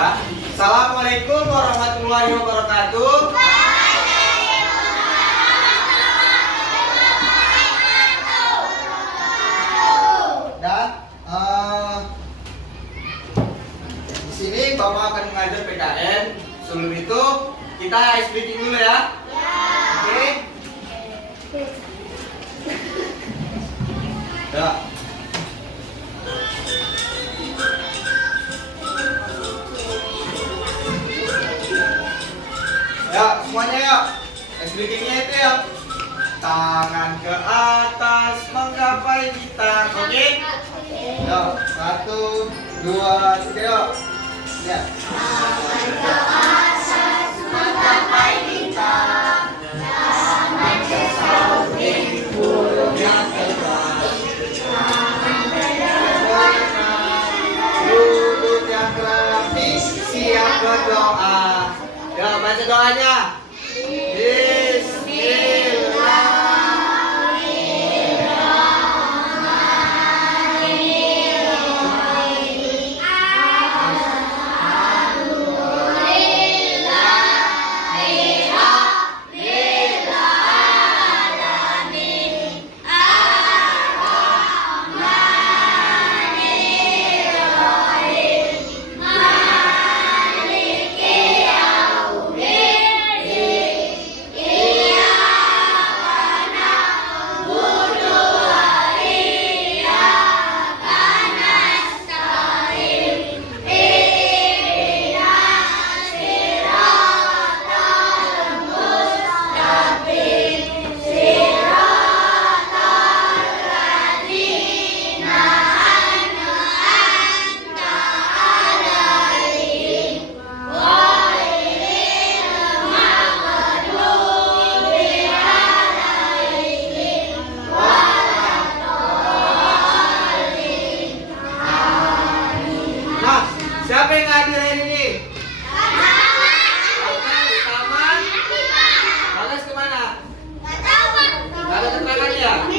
Ya. Assalamualaikum warahmatullahi wabarakatuh. Dan di sini Bapak akan mengajar PKN. Sebelum itu kita ice breaking dulu ya. Oke. Ya. Ya, semuanya ya. Ice breakingnya itu ya. Tangan ke atas menggapai bintang. Oke? Ya, 1, 2, 3 yuk. Ya. Tangan ke atas menggapai bintang. Tangan ke samping burung yang terbang. Tangan ke depan. Lutut yang rapi, siap berdoa. Ya, baca doanya. Siapa yang hadir hari ini? Taman. Bagas kemana? Gak ada keterangannya.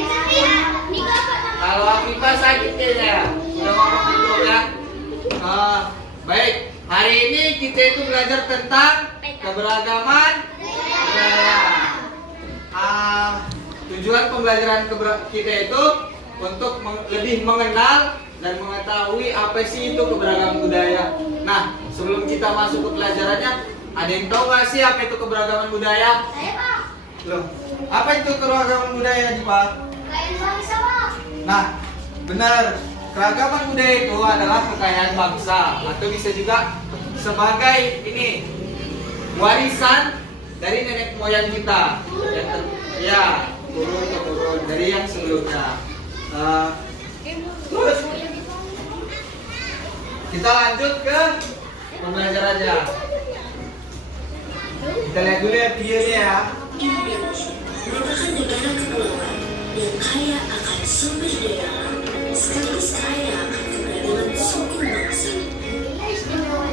Kalau Afifah sakit kayaknya ya. Udah ngomong dulu ya. Baik, hari ini kita itu belajar tentang keberagaman budaya. Tujuan pembelajaran kita itu untuk lebih mengenal dan mengetahui apa sih itu keberagaman budaya. Nah, sebelum kita masuk ke pelajarannya, ada yang tahu nggak sih apa itu keberagaman budaya? Saya, Pak. Loh, apa itu keberagaman budaya, Pak? Kalian bangsa, Pak. Nah, benar. Keragaman budaya itu adalah kekayaan bangsa atau bisa juga sebagai ini warisan dari nenek moyang kita. Ya, turun temurun dari yang sebelumnya. Terus kita lanjut ke pembelajarannya. Kita lihat dulu ya videonya ya. Indonesia merupakan negara kepulauan yang kaya akan sumber daya alam sekaligus kaya akan keberagaman suku bangsa.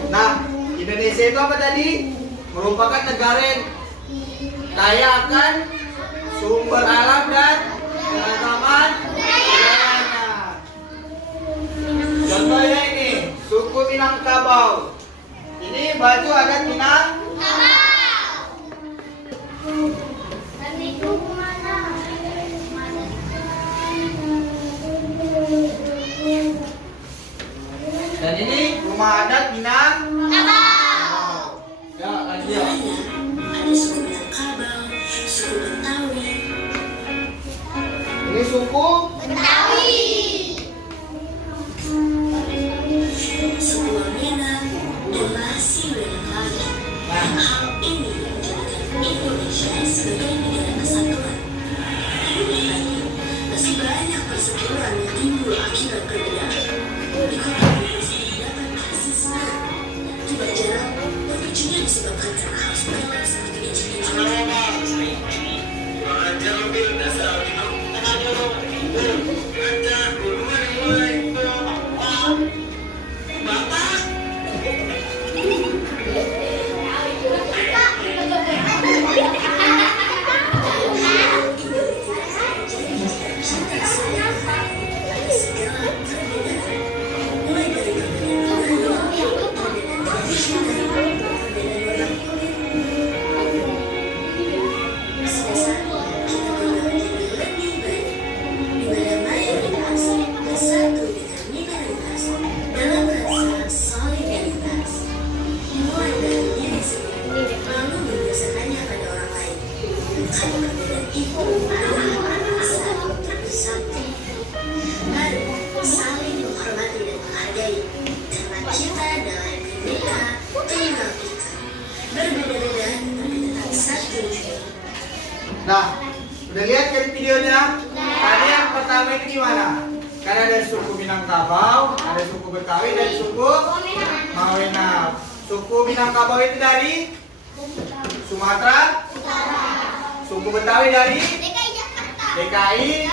Nah, Indonesia itu apa tadi? Merupakan negara yang kaya akan sumber alam dan keragaman budayanya. Contohnya ini, suku Minangkabau. Ini baju adat Minangkabau. Dan itu kemana? Dan ini rumah adat Minangkabau. Ya, lanjut ya. Ada suku Minangkabau, suku Betawi, Ini suku Betawi. suku Minang, dan masih banyak lagi. Hal ini menjadikan Indonesia sebagai negara kesatuan. Namun lagi, masih banyak perseteruan yang timbul akibat perbedaan. Di kota Indonesia dapat rasisme. Tidak jarang, pemicunya disebabkan karena hal sepele seperti injil-injil. Mulai dari Kita adalah Bineka Tunggal Ika. Berbeda-beda tapi tetap satu. Nah, udah lihat kan videonya? Tadi yang pertama itu gimana? Karena ada suku Minangkabau, ada suku Betawi, dan suku Mawenau. Suku Minangkabau itu dari Sumatera, suku Betawi dari DKI Jakarta. DKI,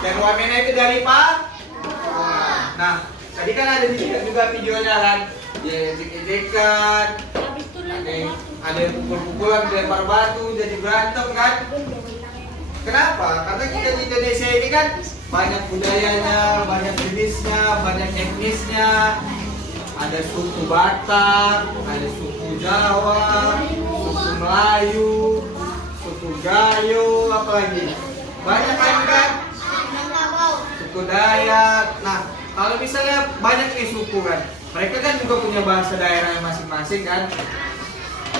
dan Wamena itu dari Papua. Nah, tadi kan ada juga videonya kan, ya ejek-ejekan, ada yang pukul-pukulan, dilempar batu, jadi berantem kan? Kenapa? Karena kita di Indonesia ini kan banyak budayanya, banyak jenisnya, banyak etnisnya. Ada suku Batak, ada suku Jawa, suku Melayu, suku Gayo, apalagi banyak kan? Suku Dayak. Nah, kalau misalnya banyak nih suku kan, mereka kan juga punya bahasa daerahnya masing-masing kan.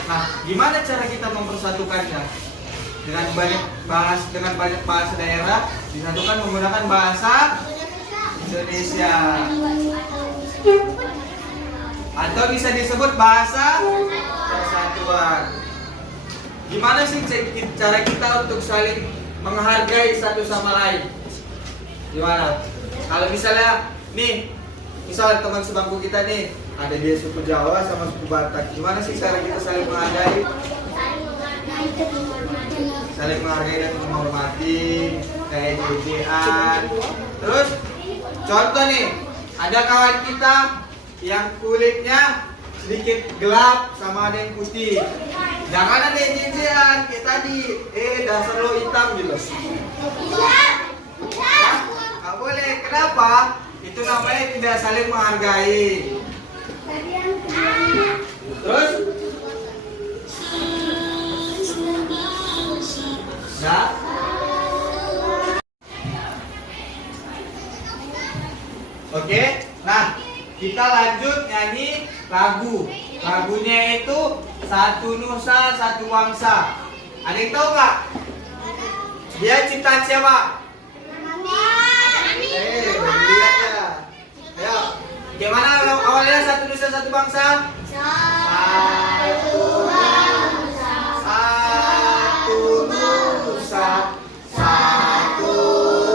Nah, gimana cara kita mempersatukannya? Dengan banyak bahasa daerah disatukan menggunakan bahasa Indonesia. Atau bisa disebut bahasa persatuan. Gimana sih cara kita untuk saling menghargai satu sama lain? Gimana? Kalau misalnya nih, misal teman sebangku kita nih, ada dia suku Jawa sama suku Batak. Gimana sih cara kita saling menghargai? Saling menghargai dan menghormati, kayak jejean. Terus contoh nih, ada kawan kita yang kulitnya sedikit gelap sama ada yang putih. Jangan ada yang jejean kayak tadi, dasar lo hitam gitu. Nggak boleh. Kenapa? Itu namanya tidak saling menghargai. Terus? Nah. Oke. Nah, kita lanjut nyanyi lagu. Lagunya itu Satu Nusa Satu Bangsa. Ada yang tahu nggak? Dia ciptaan siapa? Lihat ya. Ayo. Gimana awalnya Satu Nusa Satu Bangsa? Satu bangsa. Satu nusa. Satu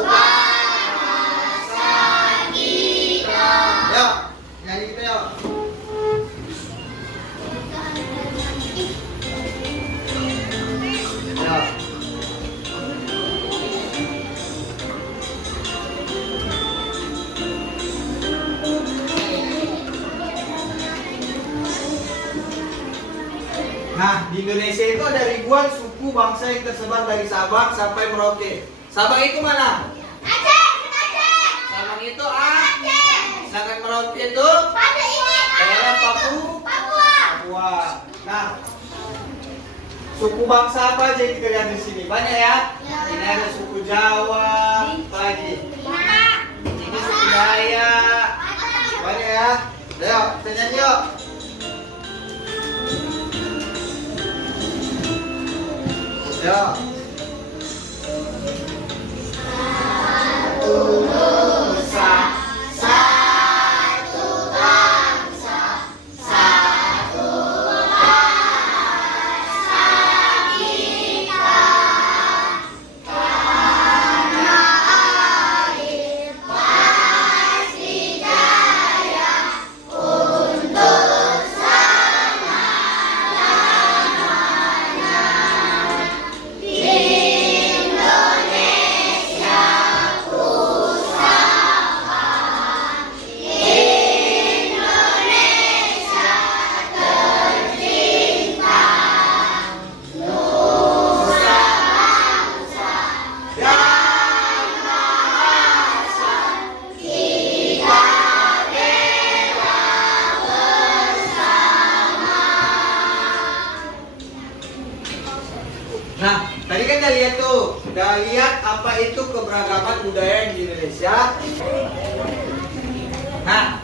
bangsa kita. Yuk, nyanyi kita yuk. Yuk. Nah, di Indonesia itu ada ribuan suku bangsa yang tersebar dari Sabang sampai Merauke. Sabang itu mana? Sabang itu sedangkan Merauke itu daerah Papua. Nah, suku bangsa apa aja yang kita lihat di sini? Banyak ya. Ini ada suku Jawa, apa lagi? Ini suku Dayak. Banyak ya. Ayo, kita nyanyi yuk. Ya. Satu nusa, satu bangsa, satu bangsa kita. Tanah air pasti jaya untuk Nah, tadi kan udah lihat tuh, udah lihat apa itu keberagaman budaya di Indonesia. Nah,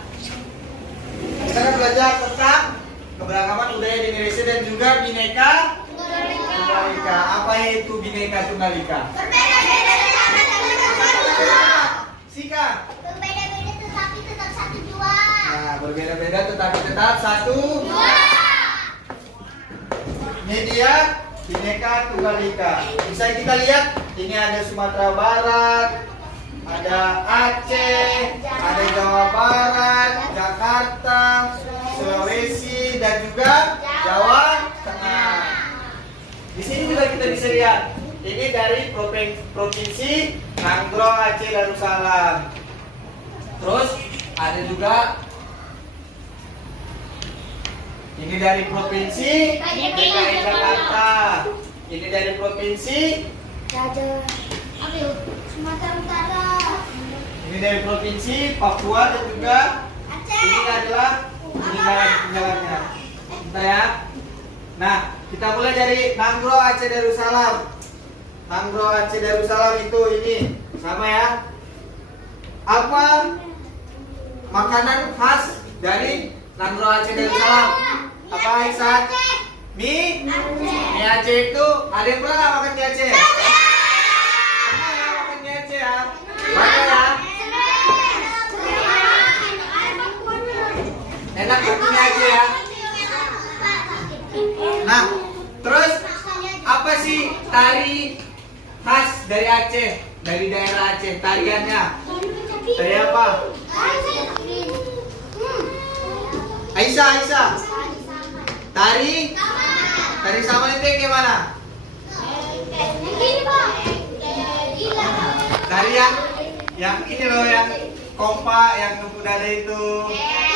kita akan belajar tentang keberagaman budaya di Indonesia dan juga Bhinneka Tunggal Ika. Apa itu Bhinneka Tunggal Ika? Sika. Berbeda-beda tetapi tetap satu jua. Nah, berbeda-beda tetapi tetap satu. Ini dia Bhinneka Tunggal Ika. Bisa kita lihat, ini ada Sumatera Barat, ada Aceh, ada Jawa Barat, Jakarta, Sulawesi, dan juga Jawa Tengah. Di sini juga kita bisa lihat, ini dari provinsi Nanggroe, Aceh, Darussalam. Terus ada juga ini dari provinsi DKI Jakarta. Ini dari provinsi Sumatera Utara. ini dari provinsi Papua dan juga ini adalah penjelasannya. Bentar ya. Nah, kita mulai dari Nanggroe, Aceh, Darussalam. Nanggroe, Aceh, Darussalam itu ini sama ya. Apa makanan khas dari Nanggroe, Aceh, Darussalam? Apa Aisyah? Mie? Mie Aceh itu ada yang pernah nggak makan mie Aceh? Pernah ya makan mie Aceh ya? Banyak ya? Enak makan mie Aceh ya? Nah, terus apa sih tari khas dari Aceh? Dari daerah Aceh, tariannya? Tari apa? Aisyah. Tari sama itu yang gimana? Tari yang ini loh, yang kompak, yang nempuk dada itu.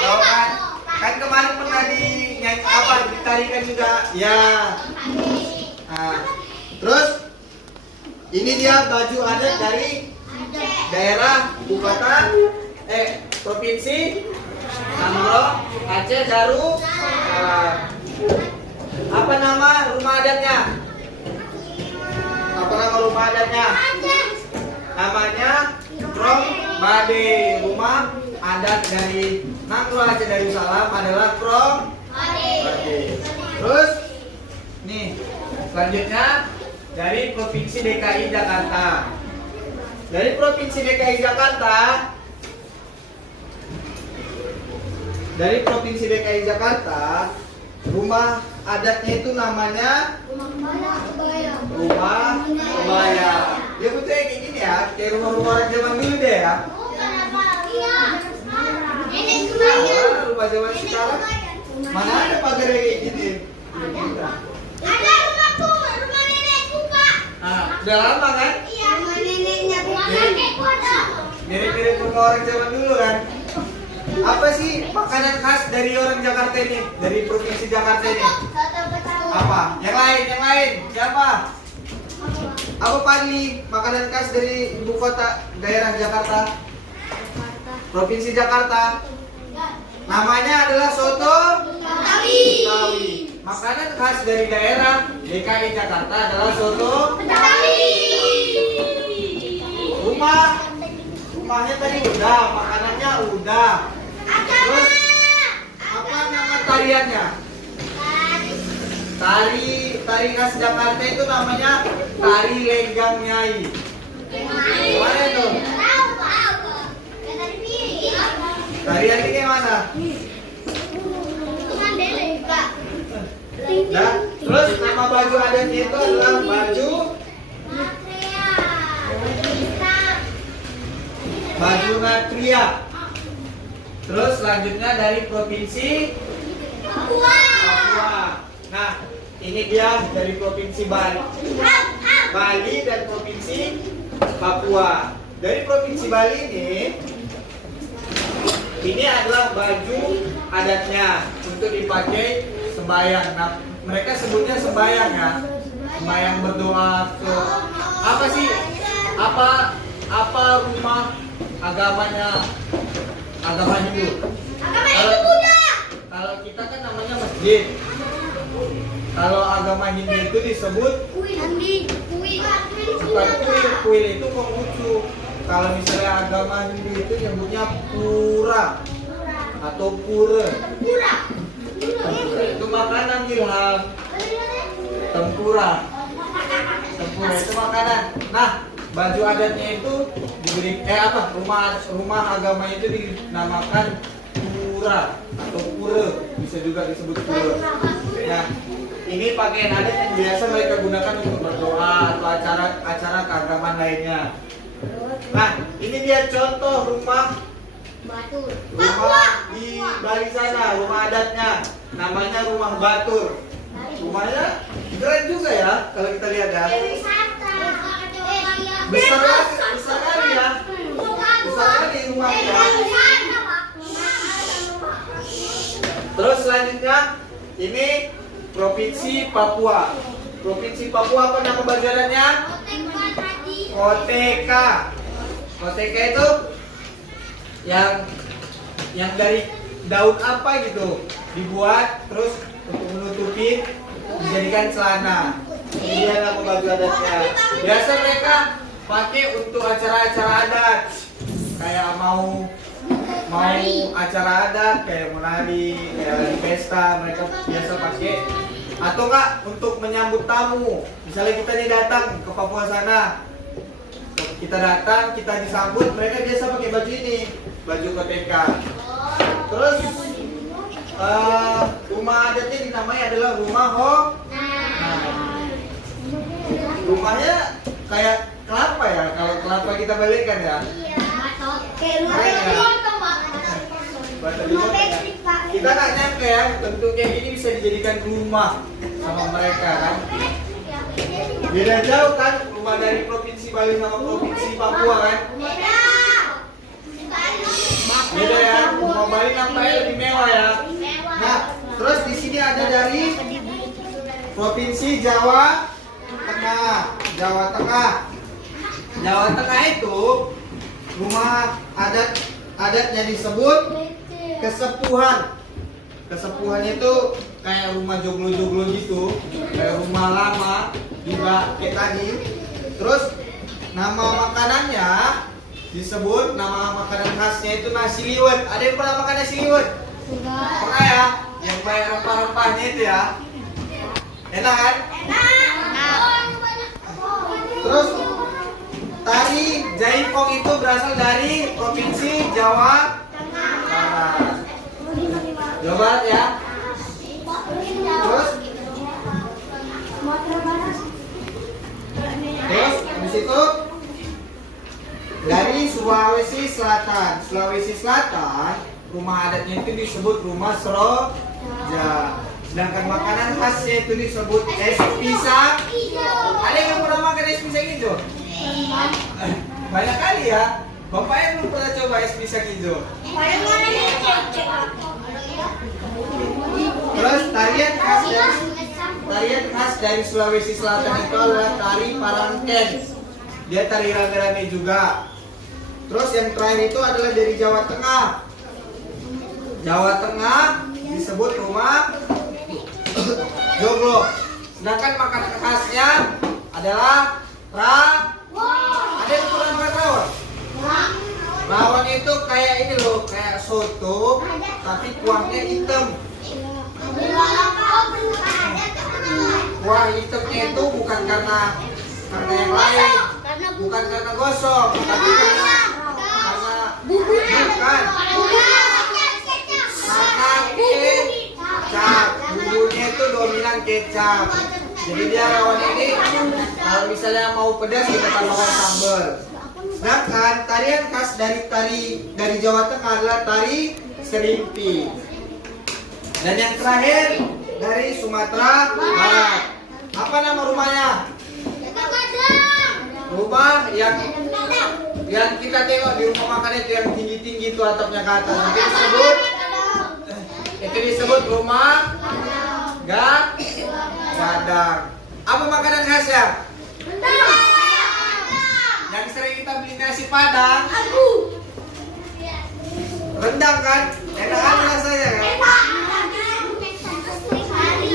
Tahu kan? Kan kemarin pernah ditarikan juga. Ya. Nah, terus ini dia baju adat dari daerah ibu kota provinsi Nanggroe, Aceh, Darussalam. Apa nama rumah adatnya? Namanya Krong Bade. Rumah adat dari Nanggroe, Aceh, Darussalam adalah Krong Bade. Terus nih, selanjutnya dari Provinsi DKI Jakarta. Dari Provinsi DKI Jakarta, rumah adatnya itu namanya rumah kebaya. Dia bentuknya kayak gini ya, kayak rumah-rumah orang zaman dulu deh ya. Rumah zaman sekarang mana ada pagar kayak gini? Ada rumahku, rumah nenekku, Pak. Udah lama kan? Iya, rumah neneknya kakekku ada. Mirip-mirip rumah orang zaman dulu kan? Apa sih makanan khas dari orang Jakarta ini? Dari provinsi Jakarta ini? Apa? Yang lain? Siapa? Apa Padli? Makanan khas dari ibu kota daerah Jakarta? Provinsi Jakarta. Namanya adalah soto Betawi. Makanan khas dari daerah DKI Jakarta adalah soto Betawi. Rumahnya tadi udah, makanannya udah. Terus apa nama tariannya? Tari khas Jakarta itu namanya tari Lenggang Nyai. Gimana itu? Tariannya gimana? Nah, terus nama baju adatnya itu adalah baju Natria. Terus selanjutnya dari provinsi Papua. Nah, ini dia dari provinsi Bali dan provinsi Papua. Dari provinsi Bali ini adalah baju adatnya untuk dipakai sembahyang. Nah, mereka sebutnya sembahyang ya. Sembahyang berdoa ke apa sih? Apa rumah agama Hindu? Kalau kita kan namanya masjid. Kalau agama Hindu itu disebut bukan kuil itu Konghucu. Kalau misalnya agama Hindu itu nyebutnya pura atau pura. Itu makanan Ilham. Tempura itu makanan. Nah, baju adatnya itu diberi rumah agama itu dinamakan pura atau pura, bisa juga disebut pura. Nah, ini pakaian adat yang biasa mereka gunakan untuk berdoa atau acara keagamaan lainnya. Nah, ini dia contoh rumah di Bali sana, rumah adatnya. Namanya rumah batur. Rumahnya keren juga ya kalau kita lihat ya. Besar kali ya. Besar kali rumahnya. Terus selanjutnya ini Provinsi Papua. Provinsi Papua apa nama bagiannya? Koteka. Koteka itu yang dari daun apa gitu dibuat terus untuk menutupi dijadikan celana. Kemudian nama baju adatnya. Biasa mereka pakai untuk acara-acara adat kayak mau acara adat kayak menari, kayak lagi pesta, mereka biasa pakai. Atau enggak untuk menyambut tamu. Misalnya kita nih datang ke Papua sana, kita datang, kita disambut, mereka biasa pakai baju ini, baju koteka. Terus rumah adatnya dinamai adalah rumah ho. Rumahnya kayak kelapa ya, kalau kelapa kita balikkan ya. Kita nggak nyangka ya, bentuknya ini bisa dijadikan rumah sama mereka kan. Beda jauh kan rumah dari Provinsi Bali sama Provinsi Papua kan. Beda ya, rumah Bali nampaknya lebih mewah ya. Nah, terus di sini ada dari Provinsi Jawa Tengah. Jawa Tengah itu rumah adatnya disebut kesepuhan. Kesepuhan itu kayak rumah joglo-joglo gitu, kayak rumah lama juga kayak tadi. Terus nama makanannya disebut, nama makanan khasnya itu nasi liwet. Ada yang pernah makan nasi liwet? Pernah ya? Yang banyak rempah-rempahnya itu ya. Enak kan? Terus tari jaipong itu berasal dari Provinsi Jawa Barat. Jawa Barat ya. Terus habis itu dari Sulawesi Selatan. Sulawesi Selatan rumah adatnya itu disebut rumah Seroja. Sedangkan makanan khasnya itu disebut es pisang. Ada yang pernah makan es pisang hijau? Banyak kali ya. Bapaknya belum pernah coba es pisang hijau. Terus tarian khas dari Sulawesi Selatan itu adalah tari Parangken. Dia tari rame-rame juga. Terus yang terakhir itu adalah dari Jawa Tengah. Jawa Tengah disebut rumah joglo. Sedangkan makanan khasnya adalah ada yang pernah makan rawon? Rawon itu kayak ini loh, kayak soto, tapi kuahnya hitam. Kuah hitamnya itu bukan karena yang lain, bukan karena gosong, tapi karena kecap. Bumbunya itu dominan kecap. Jadi dia rawon ini kalau misalnya mau pedas kita tambahkan sambal. Sedangkan tarian khas dari Jawa Tengah adalah tari serimpi. Dan yang terakhir dari Sumatera Barat. Apa nama rumahnya? Rumah yang kita tengok di rumah makan itu yang tinggi-tinggi itu atapnya ke atas. Itu disebut rumah gadang. Apa makanan khasnya? Yang sering kita beli nasi padang. Rendang kan? Enak kan rasanya kan?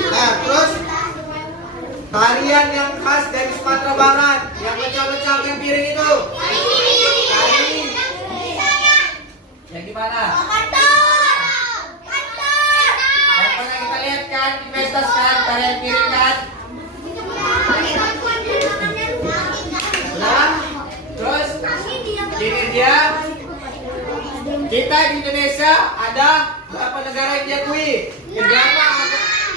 Nah, terus tarian yang khas dari Sumatera Barat, yang lecak-lecak yang piring itu. Tari. Yang di mana? Yang pernah kita lihat kan di pesta kan, tarian piring kan? Nah, terus ini dia. Kita di Indonesia ada negara yang diakui? Negara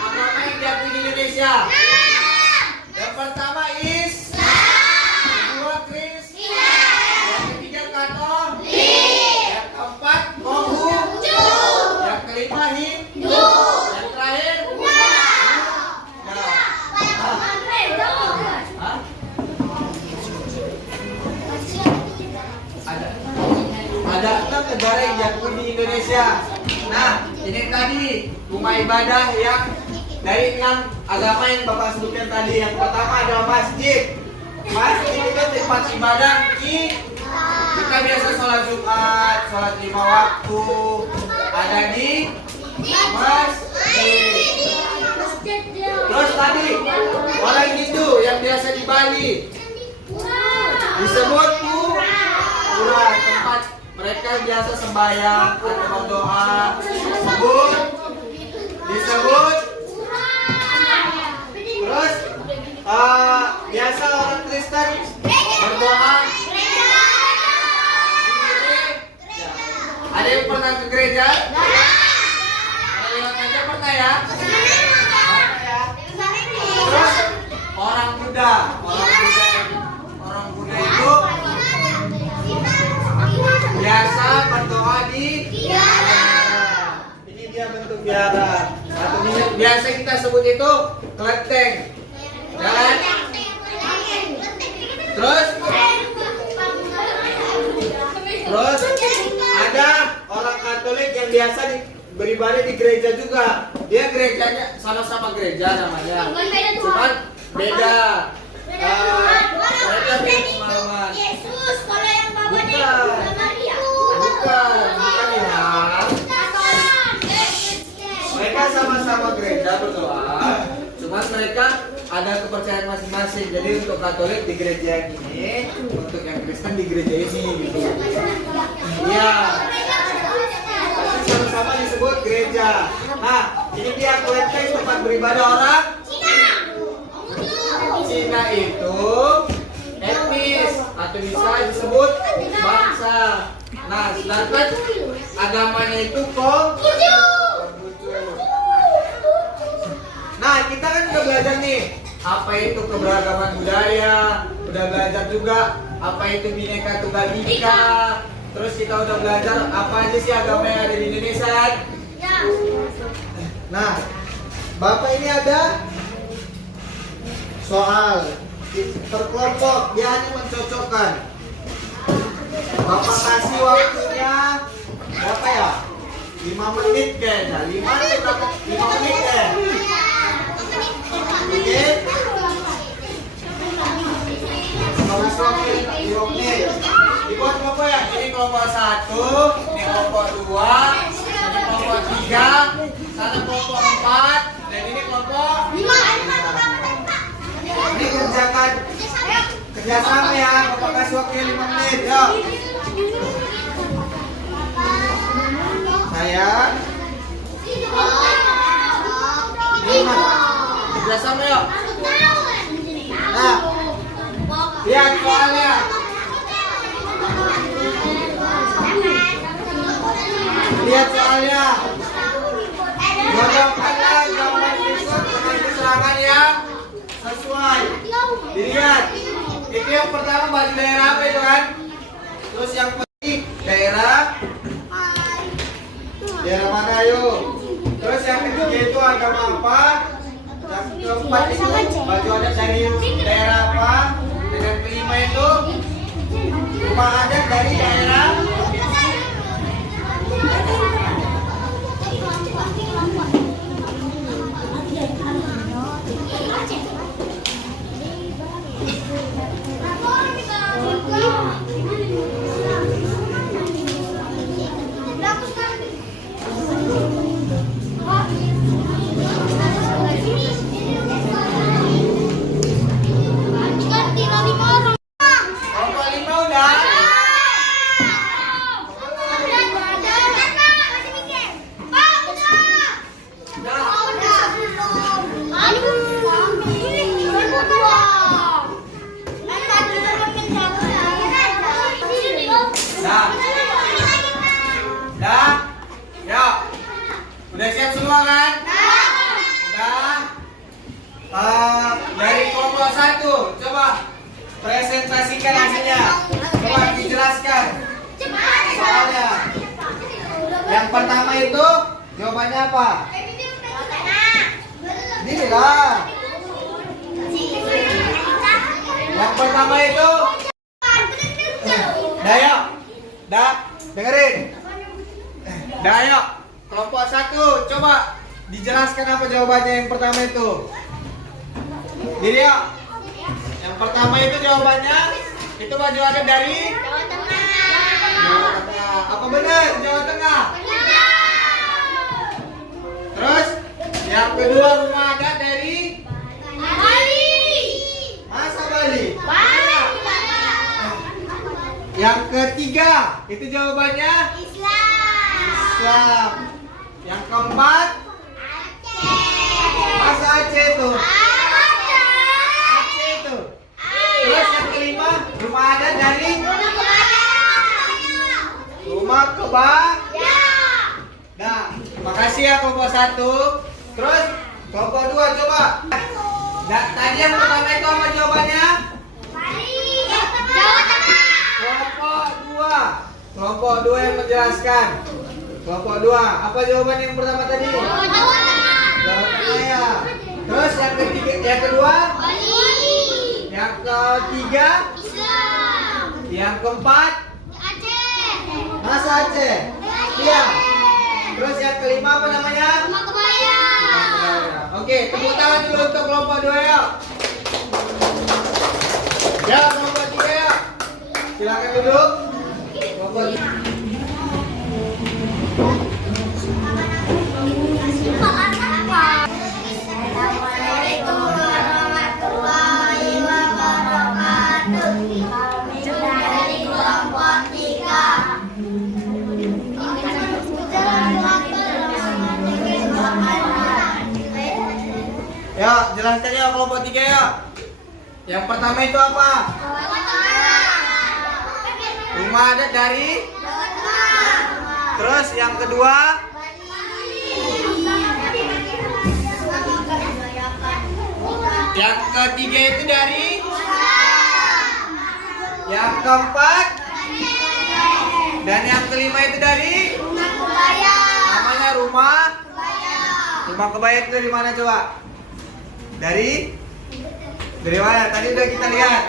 agama yang diakui di Indonesia. Yang pertama Islam. Yang kedua Kristen. Yang ketiga Katolik. Yang keempat Konghucu. Yang kelima Hindu. Yang terakhir Hah? Ada 6 negara yang diakui di Indonesia. Nah, ini tadi rumah ibadah yang dari 6 agama yang Bapak sebutkan tadi. Yang pertama adalah masjid. Masjid itu tempat ibadah kita biasa sholat Jumat, sholat 5 waktu ada di masjid. Terus tadi orang Hindu yang biasa di Bali disebut pura, tempat mereka biasa sembahyang atau berdoa disebut. Terus biasa orang Kristen berdoa. Ada yang pernah ke gereja? Ada lewat aja pernah ya? Terus orang Buddha itu biasa berdoa di vihara. Ini dia bentuk vihara. Atau biasa kita sebut itu kelenteng. Jalan. Terus ada orang Katolik yang biasa beribadah di gereja juga. Dia gerejanya sama-sama gereja namanya. Cuman beda. Mereka beda pemahaman. Yesus, kalau yang bawahnya Maria. Bukan ya. Mereka sama-sama gereja berdoa. Cuman mereka ada kepercayaan masing-masing. Jadi untuk Katolik di gereja yang ini, untuk yang Kristen di gereja ini gitu. Iya. Sama-sama disebut gereja. Nah, ini dia kelenteng tempat beribadah orang Cina itu etnis atau bisa disebut bangsa. Nah, sedangkan agamanya itu Konghucu. Nah, kita kan udah belajar nih apa itu keberagaman budaya, udah belajar juga apa itu Bhinneka Tunggal Ika. Terus kita udah belajar apa aja sih agama yang ada di Indonesia. Nah, Bapak ini ada soal terkelompok, dia hanya mencocokkan. Bapak kasih waktunya berapa ya? 5 menit kayaknya. 5 menit ya. Oke. Bapak kasih waktu 5 menit. Dibuat kelompok ya. Ini kelompok 1, ini kelompok 2, ini kelompok 3, sana kelompok 4, dan ini kelompok 5. Ini kerjasama ya. Bapak kasih waktu 5 menit. Yuk. Sayang. 5. Kerjasama yuk. Nah, lihat soalnya. Lihat soalnya. Gambarkanlah gambar berikut dengan keterangan yang sesuai. Dilihat. Itu yang pertama baju daerah apa itu kan? Terus yang kedua daerah mana yuk? Terus yang ketiga itu agama apa? Yang keempat itu baju adat dari daerah apa? Dan yang kelima itu rumah adat dari daerah. Kelompok 5 udah. semua kan? Udah. Dari kelompok 1, coba presentasikan hasilnya. Coba dijelaskan soalnya. Yang pertama itu jawabannya apa? Ini lah. Yang pertama itu Dayo. Dengerin. Dayo, kelompok 1, coba dijelaskan apa jawabannya yang pertama itu. Dayo. Yang pertama itu jawabannya itu baju adat dari Jawa Tengah. Jawa Tengah. Apa benar Jawa Tengah? Terus yang kedua rumah adat dari Bali. masa Bali. Bali. Yang ketiga itu jawabannya Islam. Yang keempat masa Aceh itu. Aceh itu. Terus yang kelima rumah adat dari rumah kebang. Nah, makasih ya kelompok 1. Terus kelompok 2 coba. Nah, tadi yang pertama itu apa jawabannya? Jawa Tengah. Kelompok 2. Kelompok 2 yang menjelaskan. Kelompok 2. Apa jawaban yang pertama tadi? Jawa Tengah. Jawa Tengah ya. Terus yang ketiga, yang kedua? Bali. Yang ketiga? Islam. Yang keempat? Aceh. Masa Aceh. Iya. Terus yang kelima apa namanya? Rumah kebaya. Oke, tepuk tangan dulu untuk kelompok 2 ya. Ya, kelompok 3 ya. Silakan duduk. Kelompok 3. Assalamualaikum warahmatullahi wabarakatuh. Dari kelompok 3. Ya, jelaskan ya kelompok 3 ya. Yang pertama itu apa? Rumah adat dari? Terus yang kedua? Yang ketiga itu dari? Yang keempat? Dan yang kelima itu dari? Namanya rumah? Rumah kebaya itu dari mana coba? Dari mana? Tadi udah kita lihat.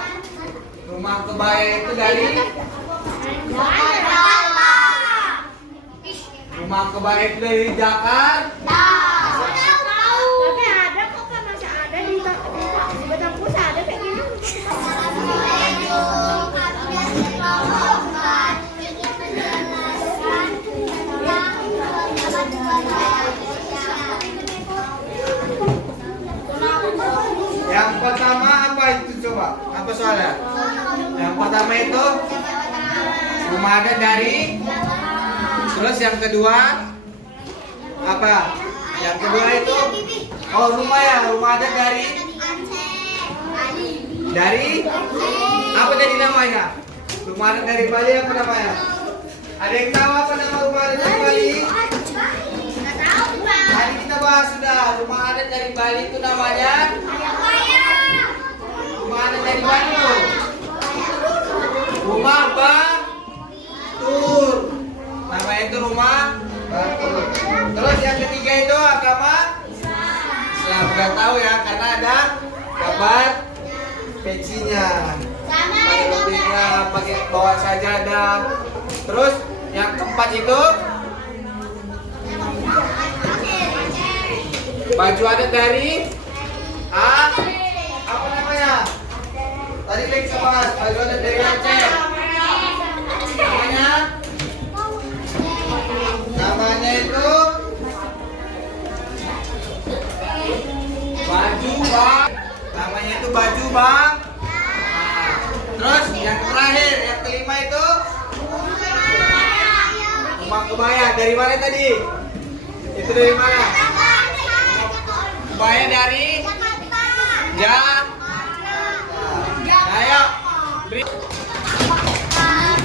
Rumah kebaya itu dari? Rumah kebaya itu dari Jakarta. Tapi ada kok kan masih ada di kampus ada kayak gini. Yang pertama apa itu coba? Apa soalnya? Yang pertama itu rumah adat dari? Terus yang kedua apa? Yang kedua itu rumah ya, rumah adat dari? Dari? Apa tadi namanya? Rumah adat dari Bali apa namanya? Ada yang tahu apa nama rumah adat dari Bali? Tadi kita bahas sudah, rumah adat dari Bali itu namanya? Rumah adat dari Bali tuh. Rumah Batur. Namanya itu rumah Batur. Terus yang ketiga itu agama Islam. Udah tahu ya, karena ada gambar pecinya. Pakai rupanya, pakai bawa sajadah. Terus yang keempat itu baju adat dari apa namanya? Tadi Lek bahas baju adat dari Aceh. Namanya itu baju bang. Namanya itu baju bang. Terus yang terakhir, yang kelima itu rumah kebaya. Dari mana tadi? Itu dari mana? Kebaya dari Ayo.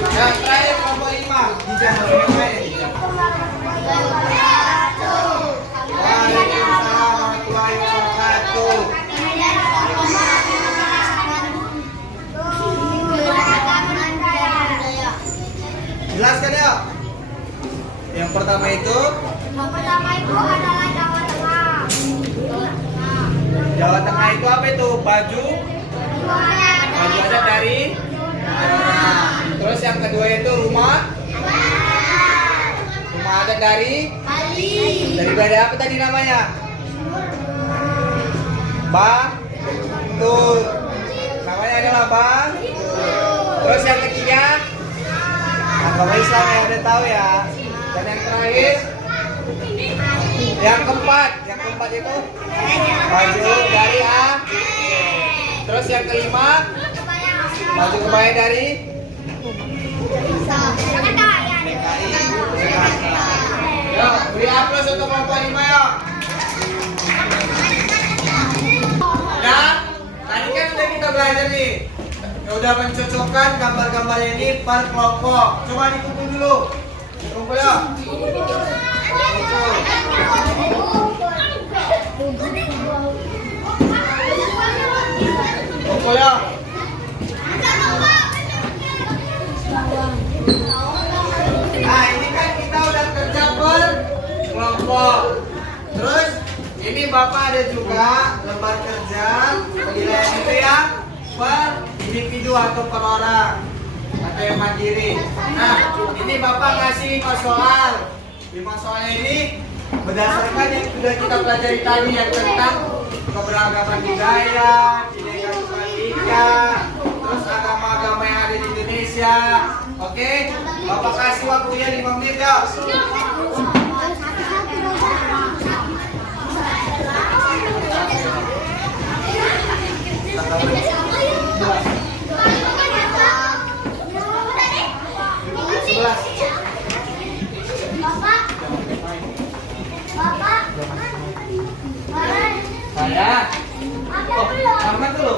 Yang terakhir kelompok 5 di Jawa Tengah. itu apa itu? Baju adat dari terus yang kedua itu rumah adat dari apa tadi namanya? Bantul. Namanya adalah terus yang ketiga agama Islam yang udah tahu ya. Dan yang terakhir yang keempat itu baju dari terus yang kelima baju kebaya dari Yo, beri aplaus untuk kelompok 5 yo. Nah, tadi kan udah kita belajar nih. Udah mencocokkan gambar-gambarnya ini per kelompok. Coba dikumpul dulu. Kumpul ya. Kumpul ya. Nah, ini kan kita udah kerja per kelompok. Terus ini Bapak ada juga lembar kerja penilaian itu ya per individu atau per orang atau yang mandiri. Nah, ini Bapak ngasih 5 soal. 5 soal ini berdasarkan yang sudah kita pelajari tadi yang tentang keberagaman budaya, Bhinneka Tunggal Ika, terus agama-agama yang ada di Indonesia. Oke, Bapak kasih waktunya 5 menit ya. Saya. Selamat dulu.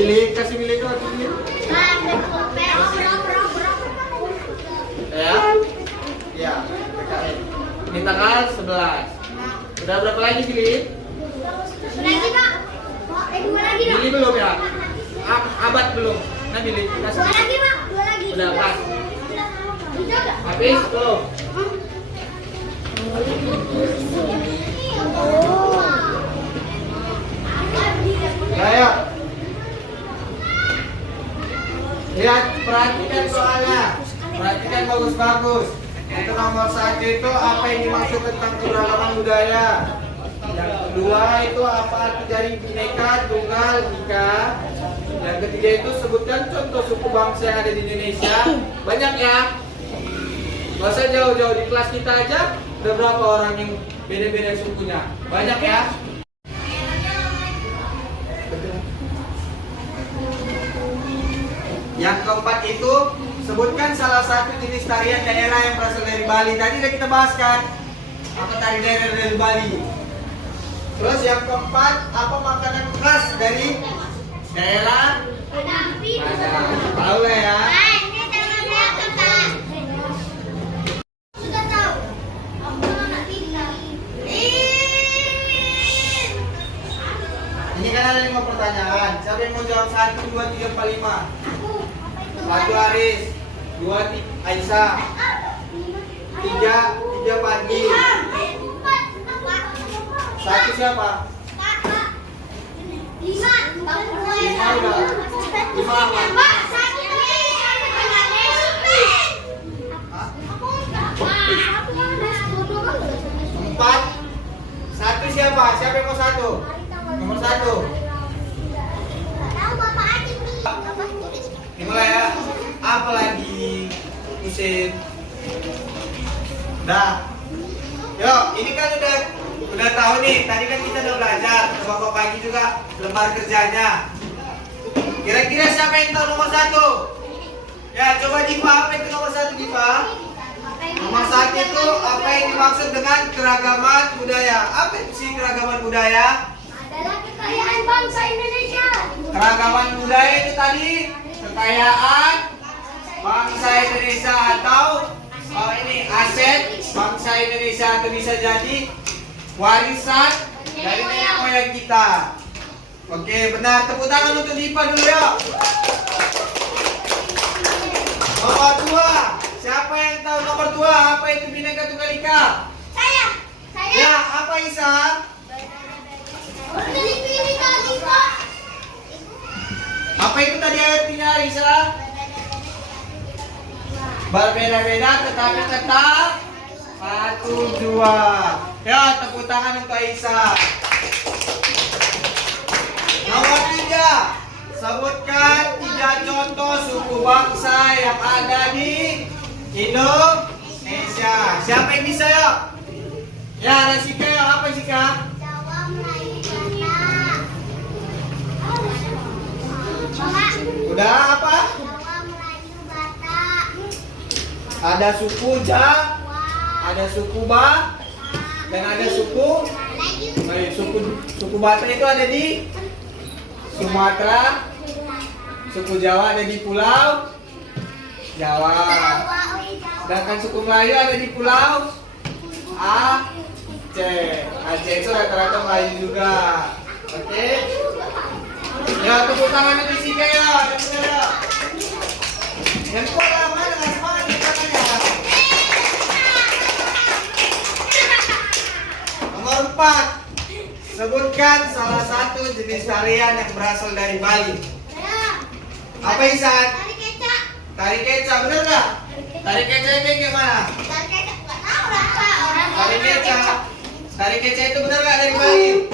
Pilih, kasih pilih dulu, pilih. Ya, ya. Ini tanggal 11. Udah berapa lagi pilih? Lagi Pak. Dua lagi dong. Pilih belum ya? Abad belum. Nah pilih. Dua lagi Pak. Dua lagi. Udah pas. Udah. Habis belum? Ayo. Lihat, perhatikan soalnya. Perhatikan bagus-bagus. Itu nomor 1 itu apa yang dimaksud tentang keragaman budaya. Yang kedua itu apa arti dari Bhinneka Tunggal Ika. Yang ketiga itu sebutkan contoh suku bangsa yang ada di Indonesia. Banyak ya. Gak usah jauh-jauh, di kelas kita aja ada berapa orang yang beda-beda sukunya. Banyak ya. Yang keempat itu sebutkan salah satu jenis tarian daerah yang berasal dari Bali. Tadi udah kita bahas kan apa tari daerah dari Bali. Terus yang keempat, apa makanan khas dari daerah? Tahu lah ya. Ini kan ada 5 pertanyaan. Siapa yang mau jawab 1, 2, 3, 4, 5? 1 Aris, 2 Aisyah, 3 Pagi. 1 siapa? 5 udah. 5 apa? 4. 1 siapa? Siapa yang mau 1? Nomor 1. Dimulai ya. Apa lagi? Musim. Dah. Yuk, ini kan udah tahu nih. Tadi kan kita udah belajar. Bapak Pagi juga lembar kerjanya. Kira-kira siapa yang tahu nomor 1? Ya, coba Diva, apa itu nomor 1 Diva? Nomor 1 itu apa yang dimaksud dengan keragaman budaya? Apa itu sih keragaman budaya? Adalah kekayaan bangsa Indonesia. Keragaman budaya itu tadi kekayaan bangsa Indonesia atau ini aset bangsa Indonesia atau bisa jadi warisan dari nenek moyang kita. Oke, benar. Tepuk tangan untuk Dipa dulu ya. Nomor 2. Siapa yang tahu nomor 2? Apa itu Bhinneka Tunggal Ika? Saya. Ya, apa Isan? Apa itu tadi artinya Isa? Berbeda-beda tetapi tetap satu dua. Ya, tepuk tangan untuk Aisyah. Nomor 3. Sebutkan 3 contoh suku bangsa yang ada di Indonesia. Siapa yang bisa ya? Ya, Rasika ya. Apa Sika? Jawa, Melayu, Batak. Udah apa? Jawa, Melayu, Batak. Ada suku ada suku dan ada suku suku Batak itu ada di Sumatera, suku Jawa ada di Pulau Jawa, sedangkan suku Melayu ada di Pulau Aceh. Aceh itu rata-rata Melayu juga. Oke? Ya, tepuk tangan untuk Sika ya. Yang kuat lah, mana nggak semangat di tangannya. Nomor 4. Sebutkan salah satu jenis tarian yang berasal dari Bali. Apa Isan? Tari kecak, bener nggak? Tari kecak itu yang gimana? Tari kecak itu bener nggak dari Bali?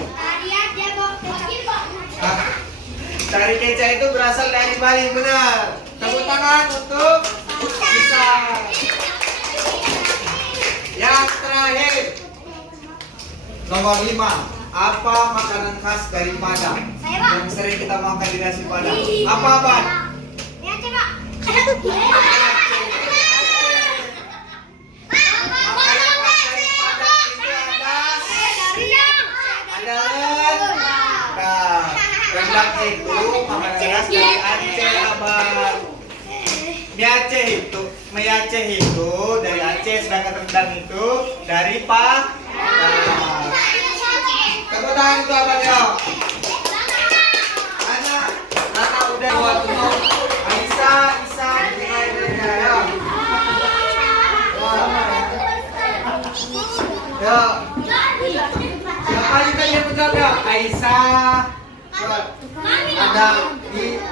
Tari kecak itu berasal dari Bali, benar. Tepuk tangan untuk Isan. Yang terakhir, nomor 5. Apa makanan khas dari Padang yang sering kita makan di nasi Padang? Apa Bang? Rendang itu makanan khas dari Aceh, Abang. Mie Aceh itu dari Aceh, sedangkan rendang itu dari Padang. Tepuk tangan itu apa dia? Nana udah waktu mau. Isa, ya. Ya. Siapa juga yang menjawab ya? Aisyah. Ada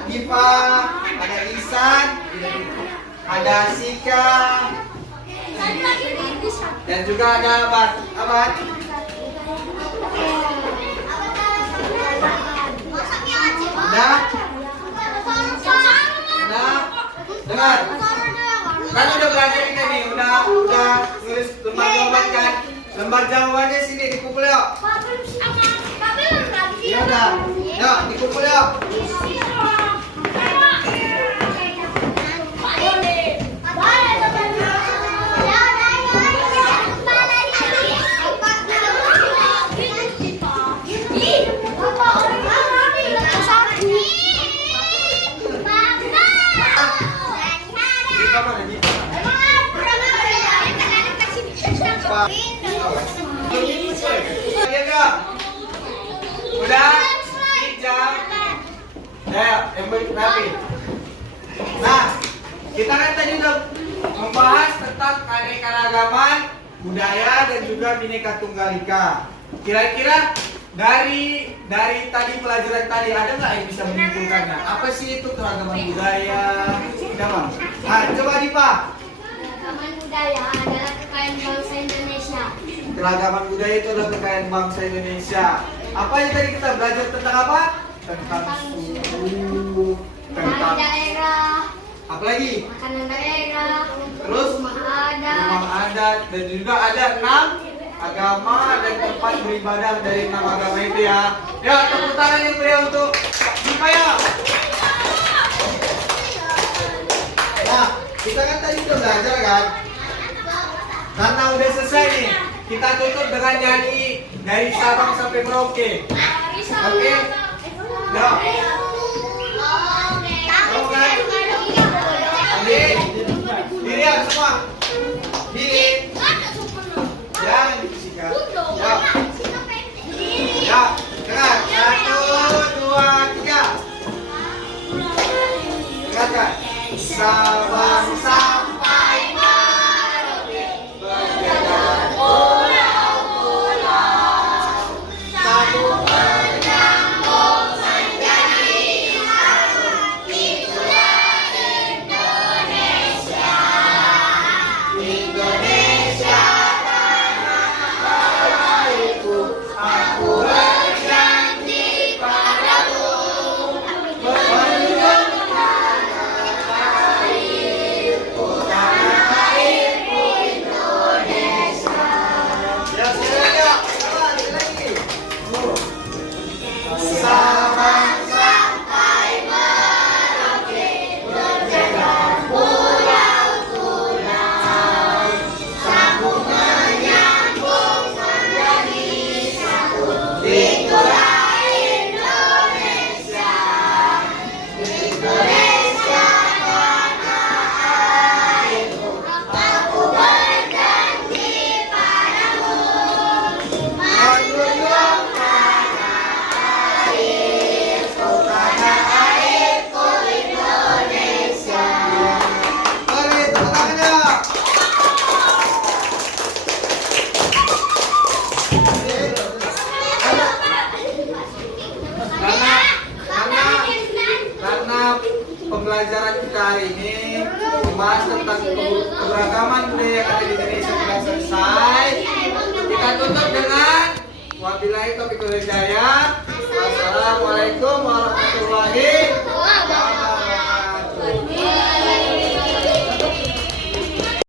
Dipa, ada Isan, ada Sika, dan juga ada Abad. Udah? Dengar. Kan udah belajar ini nih, udah nulis lembar jawaban kan? Lembar jawabannya sini dikumpul yuk. Iya udah. Yuk, dikumpul yuk. Udah? Jam. Ya, yang baik rapi. Nah, kita kan tadi udah membahas tentang keanekaragaman budaya dan juga Bhinneka Tunggal Ika. Kira-kira dari tadi pelajaran tadi ada nggak yang bisa menyimpulkannya? Apa sih itu keragaman budaya? Tidak bang. Nah, coba Dipa. Keragaman budaya adalah kekayaan bangsa Indonesia. Keragaman budaya itu adalah kekayaan bangsa Indonesia. Apa yang tadi kita belajar tentang apa? Tentang suku, tentang daerah, apalagi? makanan daerah, Terus rumah adat dan juga ada 6 agama dan tempat beribadah dari 6 agama itu ya. Ya, tepuk tangan yang beliau untuk Dipa ya. Nah, kita kan tadi udah belajar kan? Karena udah selesai nih, kita tutup dengan nyanyi dari Sabang sampai Merauke. Oke? Ya. Mau kan? Oke. Diri ya semua. Diri. hari ini membahas tentang keberagaman budaya yang ada di Indonesia telah selesai. Kita tutup dengan wabillahi taufiq wal hidayah. Wassalamualaikum warahmatullahi wabarakatuh.